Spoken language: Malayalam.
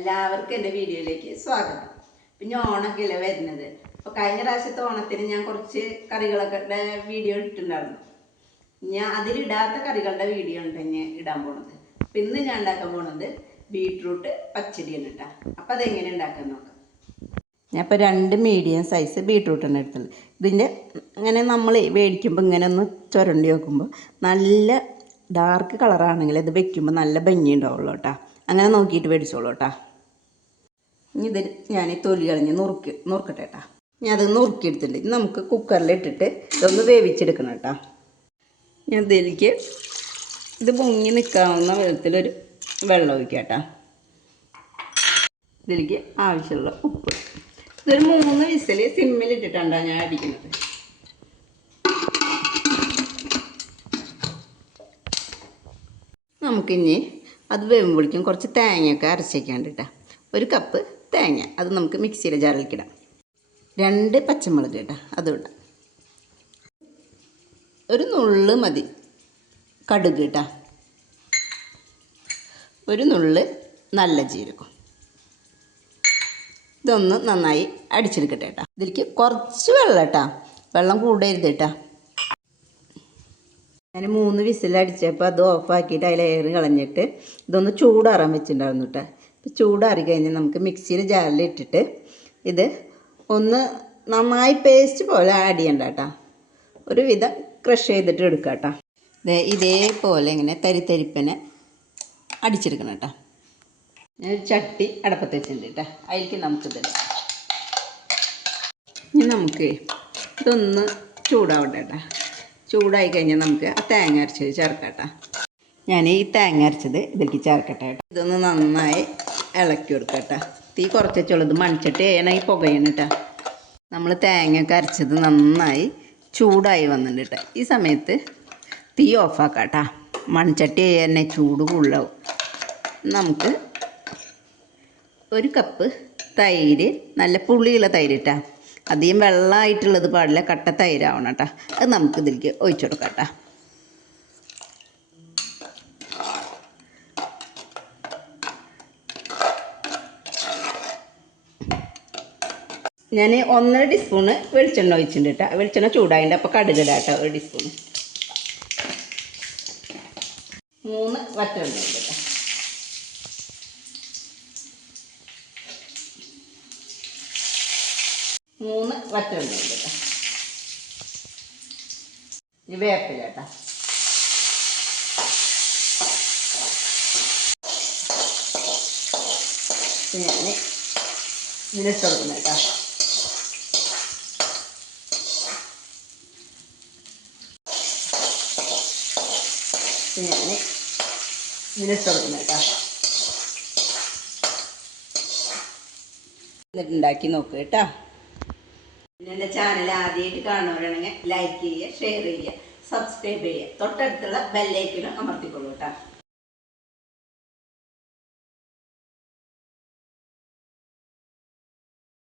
എല്ലാവർക്കും എന്റെ വീഡിയോയിലേക്ക് സ്വാഗതം. പിന്നെ ഓണമൊക്കെ വരുന്നത്. അപ്പോൾ കഴിഞ്ഞ പ്രാവശ്യത്തെ ഓണത്തിന് ഞാൻ കുറച്ച് കറികളൊക്കെ വീഡിയോ ഇട്ടിട്ടുണ്ടായിരുന്നു. ഞാൻ അതിലിടാത്ത കറികളുടെ വീഡിയോ ഉണ്ട് ഇടാൻ പോണത്? അപ്പം ഇന്ന് ഞാൻ ഉണ്ടാക്കാൻ പോണത് ബീട്രൂട്ട് പച്ചടിയാണ് കേട്ടോ. അപ്പം അതെങ്ങനെ ഉണ്ടാക്കാൻ നോക്കാം. ഞാൻ ഇപ്പോൾ രണ്ട് മീഡിയം സൈസ് ബീട്രൂട്ടാണ് എടുത്തത്. ഇതിന്റെ ഇങ്ങനെ നമ്മൾ മേടിക്കുമ്പോൾ ഇങ്ങനെ ഒന്ന് ചുരണ്ടി വെക്കുമ്പോൾ നല്ല ഡാർക്ക് കളറാണെങ്കിൽ ഇത് വെക്കുമ്പോൾ നല്ല ഭംഗി ഉണ്ടാവുള്ളൂ കേട്ടോ. അങ്ങനെ നോക്കിയിട്ട് മേടിച്ചോളൂ കേട്ടോ. ഇനി ഇത് ഞാൻ തൊലി കളഞ്ഞ് നുറുക്കി നുറുക്കട്ടെ കേട്ടോ ഞാൻ അത് നുറുക്കിയെടുത്തിട്ടുണ്ട് ഇനി നമുക്ക് കുക്കറിൽ ഇട്ടിട്ട് ഇതൊന്ന് വേവിച്ചെടുക്കണം കേട്ടോ ഞാൻ ഇതിലേക്ക് ഇത് പൊങ്ങി നിൽക്കാവുന്ന വിധത്തിലൊരു വെള്ളം ഒഴിക്കാം കേട്ടോ ഇതിലേക്ക് ആവശ്യമുള്ള ഉപ്പ്. ഇതൊരു മൂന്ന് വിസിൽ സിമ്മിലിട്ടിട്ടാണ് ഞാൻ അടിക്കുന്നത്. നമുക്കിനി അത് വേവുമ്പോഴേക്കും കുറച്ച് തേങ്ങയൊക്കെ അരച്ചേക്കാണ്ട് കേട്ടോ ഒരു കപ്പ് തേങ്ങ. അത് നമുക്ക് മിക്സിയിലെ ജാറിലേക്ക് ഇടാം. രണ്ട് പച്ചമുളക് കേട്ടോ അതും ഇടാം. ഒരു നുള്ള് മതി. കടുക് കേട്ടോ ഒരു നുള്ള് നല്ല ജീരകം. ഇതൊന്ന് നന്നായി അടിച്ചെടുക്കട്ടെ കേട്ടോ. ഇതിലേക്ക് കുറച്ച് വെള്ളം കേട്ടോ വെള്ളം കൂടരുത് കേട്ടോ. ഞാൻ മൂന്ന് വിസിലടിച്ചപ്പോൾ അത് ഓഫാക്കിയിട്ട് അതിൽ എയർ കളഞ്ഞിട്ട് ഇതൊന്ന് ചൂടാറാൻ വെച്ചിട്ടുണ്ടായിരുന്നു കേട്ടോ. ഇപ്പോൾ ചൂടാറി കഴിഞ്ഞാൽ നമുക്ക് മിക്സിയിൽ ജാറിൽ ഇട്ടിട്ട് ഇത് ഒന്ന് നന്നായി പേസ്റ്റ് പോലെ ആഡ് ചെയ്യണ്ട കേട്ടോ. ഒരു വിധം ക്രഷ് ചെയ്തിട്ട് എടുക്കാം കേട്ടോ. ഇതേപോലെ ഇങ്ങനെ തരിത്തരിപ്പനെ അടിച്ചെടുക്കണം കേട്ടോ. ഞാൻ ഒരു ചട്ടി അടപ്പത്ത് വെച്ചിട്ടുണ്ട് കേട്ടോ. അതിലേക്ക് നമുക്കിത് ഇനി നമുക്ക് ഇതൊന്ന് ചൂടാവട്ടെ കേട്ടോ. ചൂടായി കഴിഞ്ഞാൽ നമുക്ക് ആ തേങ്ങ അരച്ചത് ചേർക്കാം കേട്ടോ. ഞാൻ ഈ തേങ്ങ അരച്ചത് ഇതിലേക്ക് ചേർക്കട്ടെ കേട്ടോ. ഇതൊന്ന് നന്നായി ഇളക്കി കൊടുക്കുക കേട്ടോ തീ കുറച്ച് മണിച്ചിട്ട് ചെയ്യണം ഈ പുകയണം കേട്ടോ. നമ്മൾ തേങ്ങയൊക്കെ അരച്ചത് നന്നായി ചൂടായി വന്നിട്ടുണ്ട് കേട്ടോ. ഈ സമയത്ത് തീ ഓഫാക്കാം കേട്ടോ. മൺചട്ടി തന്നെ ചൂട് കൂടുതലാവും. നമുക്ക് ഒരു കപ്പ് തൈര് നല്ല പുളിയുള്ള തൈര് ഇട്ടാ അധികം വെള്ളമായിട്ടുള്ളത് പാടില്ല കട്ട തൈരാവണം കേട്ടോ. അത് നമുക്ക് ഇതിലേക്ക് ഒഴിച്ചു കൊടുക്കാം കേട്ടോ. ഞാൻ ഒന്നര ടീസ്പൂണ് വെളിച്ചെണ്ണ ഒഴിച്ചിട്ടുണ്ട് കേട്ടോ വെളിച്ചെണ്ണ ചൂടായിട്ട് അപ്പോൾ കടുകിടാം കേട്ടോ ഒരു ടീസ്പൂണ്. മൂന്ന് വറ്റെണ്ണ കേട്ടോ മൂന്ന് വറ്റെണ്ണ കേട്ടോ ഇനി വേപ്പില കേട്ടോ ഞാൻ ഇതിലിട്ട് കൊടുക്കുന്നത് കേട്ടോ ഞാൻ ഇതിലിട്ട് കൊടുക്കുന്നത് കേട്ടോ എന്നിട്ട് ഉണ്ടാക്കി നോക്കുക കേട്ടോ പിന്നെ എന്റെ ചാനൽ ആദ്യമായിട്ട് കാണുന്നവരാണെങ്കിൽ ലൈക്ക് ചെയ്യുക ഷെയർ ചെയ്യുക സബ്സ്ക്രൈബ് ചെയ്യുക തൊട്ടടുത്തുള്ള ബെല്ലൈക്കനും അമർത്തിക്കൊള്ളൂ കേട്ടോ.